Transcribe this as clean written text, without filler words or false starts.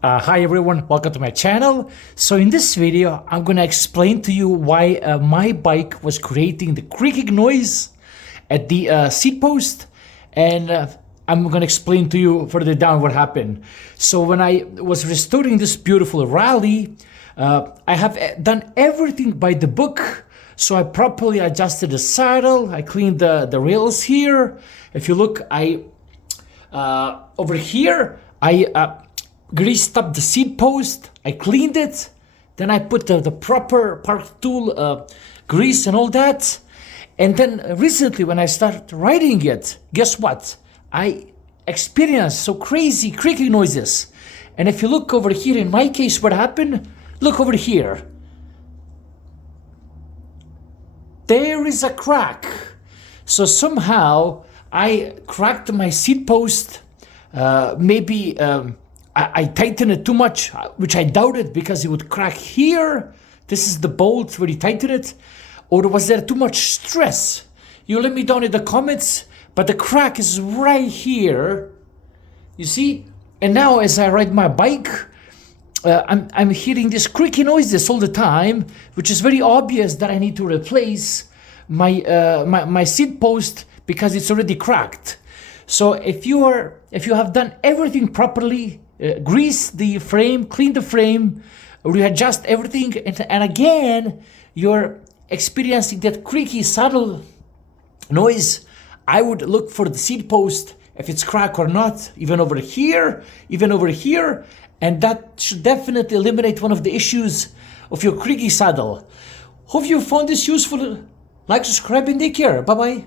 Hi everyone, welcome to my channel. So in this video, I'm gonna explain to you why my bike was creating the creaking noise at the seat post, and I'm gonna explain to you further down what happened. So when I was restoring this beautiful rally, I have done everything by the book. So I properly adjusted the saddle, I cleaned the rails here. If you look, I over here, I greased up the seat post, I cleaned it, then I put the proper Parktool grease and all that. And then recently when I started riding it, guess what? I experienced so crazy creaking noises. And if you look over here, in my case, what happened? Look over here. There is a crack. So somehow I cracked my seat post. Maybe I tightened it too much, which I doubted because it would crack here. This is the bolt where you tighten it. Or was there too much stress? You let me down in the comments, but the crack is right here. You see? And now as I ride my bike, I'm hearing this creaky noises all the time, which is very obvious that I need to replace my seat post because it's already cracked. So if you have done everything properly, grease the frame, clean the frame, readjust everything, and again you're experiencing that creaky saddle noise, I would look for the seat post if it's cracked or not, even over here, and that should definitely eliminate one of the issues of your creaky saddle. Hope you found this useful. Like, subscribe, and take care. Bye bye.